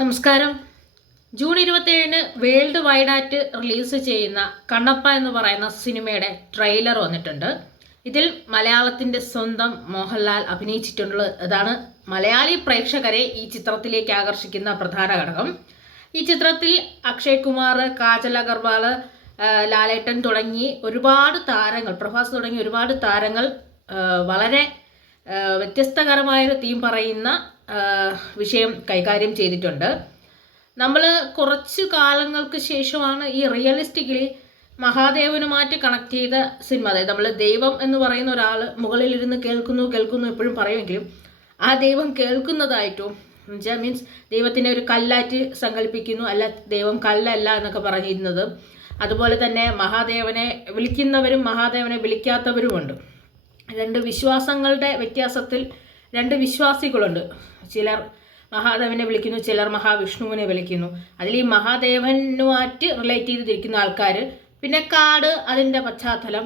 നമസ്കാരം. June 27-ന് world വൈഡായിട്ട് release ചെയ്യുന്ന കണ്ണപ്പ എന്ന് പറയുന്ന സിനിമയുടെ ട്രെയിലർ വന്നിട്ടുണ്ട്. ഇതിൽ മലയാളത്തിൻ്റെ സ്വന്തം മോഹൻലാൽ അഭിനയിച്ചിട്ടുള്ളതാണ് മലയാളി പ്രേക്ഷകരെ ഈ ചിത്രത്തിലേക്ക് ആകർഷിക്കുന്ന പ്രധാന ഘടകം. ഈ ചിത്രത്തിൽ അക്ഷയ് കുമാർ, കാജൽ അഗർവാൾ, ലാലേട്ടൻ തുടങ്ങി ഒരുപാട് താരങ്ങൾ, പ്രഭാസ് തുടങ്ങി ഒരുപാട് താരങ്ങൾ വളരെ വ്യത്യസ്തകരമായൊരു തീം പറയുന്ന വിഷയം കൈകാര്യം ചെയ്തിട്ടുണ്ട്. നമ്മൾ കുറച്ച് കാലങ്ങൾക്ക് ശേഷമാണ് ഈ റിയലിസ്റ്റിക്കലി മഹാദേവനുമായിട്ട് കണക്ട് ചെയ്ത സിനിമ. അതായത് നമ്മൾ ദൈവം എന്ന് പറയുന്ന ഒരാൾ മുകളിലിരുന്ന് കേൾക്കുന്നു എപ്പോഴും പറയുമെങ്കിലും ആ ദൈവം കേൾക്കുന്നതായിട്ടും മീൻസ് ദൈവത്തിനെ ഒരു കല്ലാറ്റ് സങ്കല്പിക്കുന്നു, അല്ല ദൈവം കല്ലല്ല എന്നൊക്കെ പറഞ്ഞിരുന്നത്. അതുപോലെ തന്നെ മഹാദേവനെ വിളിക്കുന്നവരും മഹാദേവനെ വിളിക്കാത്തവരുമുണ്ട്. രണ്ട് വിശ്വാസങ്ങളുടെ വ്യത്യാസത്തിൽ രണ്ട് വിശ്വാസികളുണ്ട്. ചിലർ മഹാദേവനെ വിളിക്കുന്നു, ചിലർ മഹാവിഷ്ണുവിനെ വിളിക്കുന്നു. അതിൽ ഈ മഹാദേവനുമായിട്ട് റിലേറ്റ് ചെയ്തിരിക്കുന്ന ആൾക്കാർ. പിന്നെ കാട്, അതിൻ്റെ പശ്ചാത്തലം,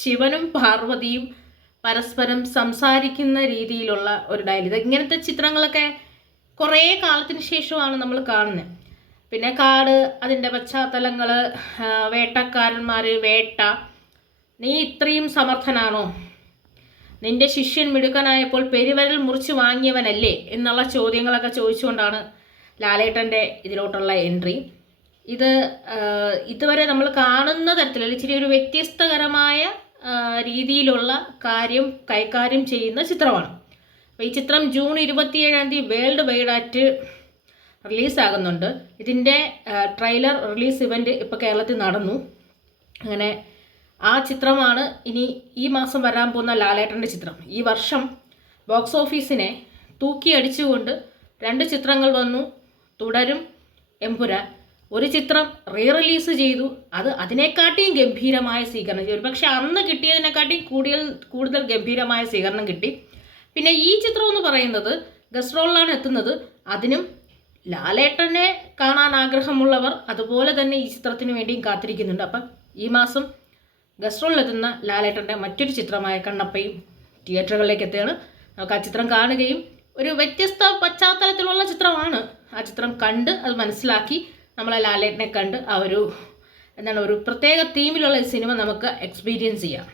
ശിവനും പാർവതിയും പരസ്പരം സംസാരിക്കുന്ന രീതിയിലുള്ള ഒരു ഡയലോഗ്. ഇങ്ങനത്തെ ചിത്രങ്ങളൊക്കെ കുറേ കാലത്തിന് ശേഷമാണ് നമ്മൾ കാണുന്നത്. പിന്നെ കാട്, അതിൻ്റെ പശ്ചാത്തലങ്ങൾ, വേട്ടക്കാരന്മാർ, വേട്ട, നീ ഇത്രയും സമർത്ഥനാണോ, നിന്റെ ശിഷ്യൻ മിടുക്കനായപ്പോൾ പെരുവരൽ മുറിച്ച് വാങ്ങിയവനല്ലേ എന്നുള്ള ചോദ്യങ്ങളൊക്കെ ചോദിച്ചുകൊണ്ടാണ് ലാലേട്ടൻ്റെ ഇതിലോട്ടുള്ള എൻട്രി. ഇതുവരെ നമ്മൾ കാണുന്ന തരത്തിലുള്ള ഇച്ചിരി ഒരു വ്യത്യസ്തകരമായ രീതിയിലുള്ള കാര്യം കൈകാര്യം ചെയ്യുന്ന ചിത്രമാണ്. അപ്പോൾ ഈ ചിത്രം ജൂൺ 27 വേൾഡ് വൈഡായിട്ട് റിലീസാകുന്നുണ്ട്. ഇതിൻ്റെ ട്രെയിലർ റിലീസ് ഇവൻറ്റ് ഇപ്പോൾ കേരളത്തിൽ നടന്നു. അങ്ങനെ ആ ചിത്രമാണ് ഇനി ഈ മാസം വരാൻ പോകുന്ന ലാലേട്ടൻ്റെ ചിത്രം. ഈ വർഷം ബോക്സ് ഓഫീസിനെ തൂക്കിയടിച്ചുകൊണ്ട് 2 ചിത്രങ്ങൾ വന്നു, തുടരും, എമ്പുരാൻ. ഒരു ചിത്രം റിലീസ് ചെയ്തു, അതിനെക്കാട്ടിയും ഗംഭീരമായ സ്വീകരണം ചെയ്തു. പക്ഷെ അന്ന് കിട്ടിയതിനെക്കാട്ടിയും കൂടുതൽ ഗംഭീരമായ സ്വീകരണം കിട്ടി. പിന്നെ ഈ ചിത്രം എന്ന് പറയുന്നത് ഗസ്ട്രോളിലാണ് എത്തുന്നത്. അതിനും ലാലേട്ടനെ കാണാൻ ആഗ്രഹമുള്ളവർ അതുപോലെ തന്നെ ഈ ചിത്രത്തിന് വേണ്ടിയും കാത്തിരിക്കുന്നുണ്ട്. അപ്പം ഈ മാസം ഗസ്ട്രോളിലെത്തുന്ന ലാലേട്ടൻ്റെ മറ്റൊരു ചിത്രമായ കണ്ണപ്പയും തിയേറ്ററുകളിലേക്ക് എത്തുകയാണ്. നമുക്ക് ആ ചിത്രം കാണുകയും, ഒരു വ്യത്യസ്ത പശ്ചാത്തലത്തിലുള്ള ചിത്രമാണ്. ആ ചിത്രം കണ്ട് അത് മനസ്സിലാക്കി നമ്മളെ ലാലേട്ടനെ കണ്ട് ആ ഒരു പ്രത്യേക തീമിലുള്ള സിനിമ നമുക്ക് എക്സ്പീരിയൻസ് ചെയ്യാം.